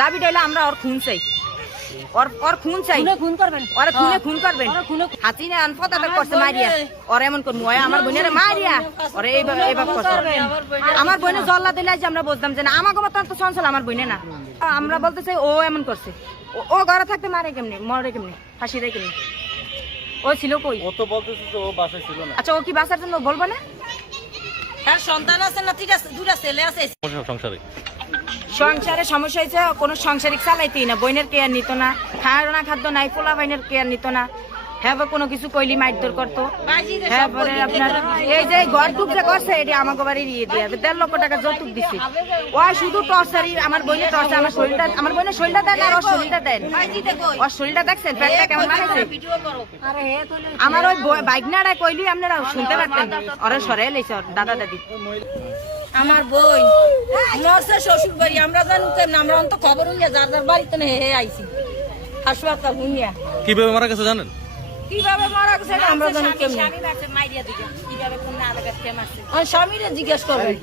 দাবিটা হলো আমরা ওর খুন চাই, ওর খুন চাই, খুন করবেন, ওরে খুন করবেন। হাসিনা আনফতাটা করছে মারিয়া, ওর এমন করবো আমার বোনের মারিয়া ওরে এইভাবে করছে। আমার বোনের জল্লা দিলে যে আমরা বুঝতাম যে না আমাকে মতো তো চঞ্চল আমার বোনে না। আমরা বলতে চাই ও এমন করছে, ও ঘরে থাকতে মারে কেমনি, মরে কেমনি, ফাঁসি দেয় কেমনি? ও ছিল কই? ও তো বলতেছে যে ও বাসায় ছিল না। আচ্ছা ও কি বাসার জন্য বলবো না? তার সন্তান আছে না, দুটা ছেলে আছে সংসারে সংসারে সমস্যা হয়েছে, কোনো সংসারিক চালাইতেই না, বইনের কেয়ার নিত না, খাওয়া খাদ্য নাই, পোলা বাইনের কেয়ার নিত না। হ্যাঁ কোনো কিছু কইলি মারধর করতো। হ্যাঁ পরে আপনার এই যে ঘর টুক যে করছে এটি আমাকে বাড়ির ইয়ে দিয়ে 1.5 লক্ষ টাকা যৌতুক দিচ্ছে। ও শুধু টর্চারই, আমার বোনের টর্চার, আমার শরীরটা, আমার বোনের শরীরটা দেন আর ওর শরীরটা দেন। ওর শরীরটা দেখছেন প্যান্টটা কেমন বানাইছে? আমার ওই বাইক নাড়ায় কইলি আপনারা শুনতে পারতেন। ওরা সরে এলেছে ওর দাদা দাদি। আমার বই মরছে শ্বশুর বাড়ি, আমরা জানি কেমন, আমরা অন্ত খবর হইয়া যার যার বাড়িতে হে আইছি হাসপাতাল হইয়া। কিভাবে মারা গেছে জানেন? কিভাবে মারা গেছে আমরা জানি কেমন। আমার স্বামীরে জিজ্ঞেস করবেন।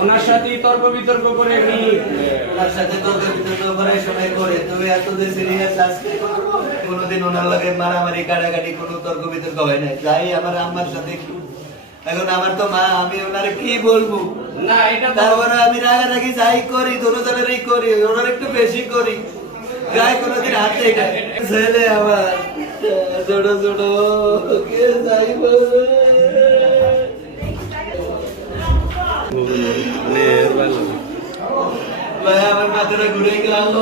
ওনার সাথে তর্ক বিতর্ক করে নি, ওনার সাথে তর্ক বিতর্ক করে সময় করে তুমি এত যে সিরিয়াস আজকে কোনোদিন ওনার লগে মারামারি কাটাকাটি কোনো তর্ক বিতর্ক হয় না। যাই আমার আম্মার সাথে একটু, এখন আমার তো মা, আমি ওনারে কি বলবো না এটা তারপরে আমি রাগারাগি যাই করি দোনোজনেরই করি, ওনার একটু বেশি করি, গায়ে কোনোদিন হাতে না। ছেলে আমার ছোট ছোট কে যাই বলবে ভাই, আমার মাথাটা ঘুরে গেল।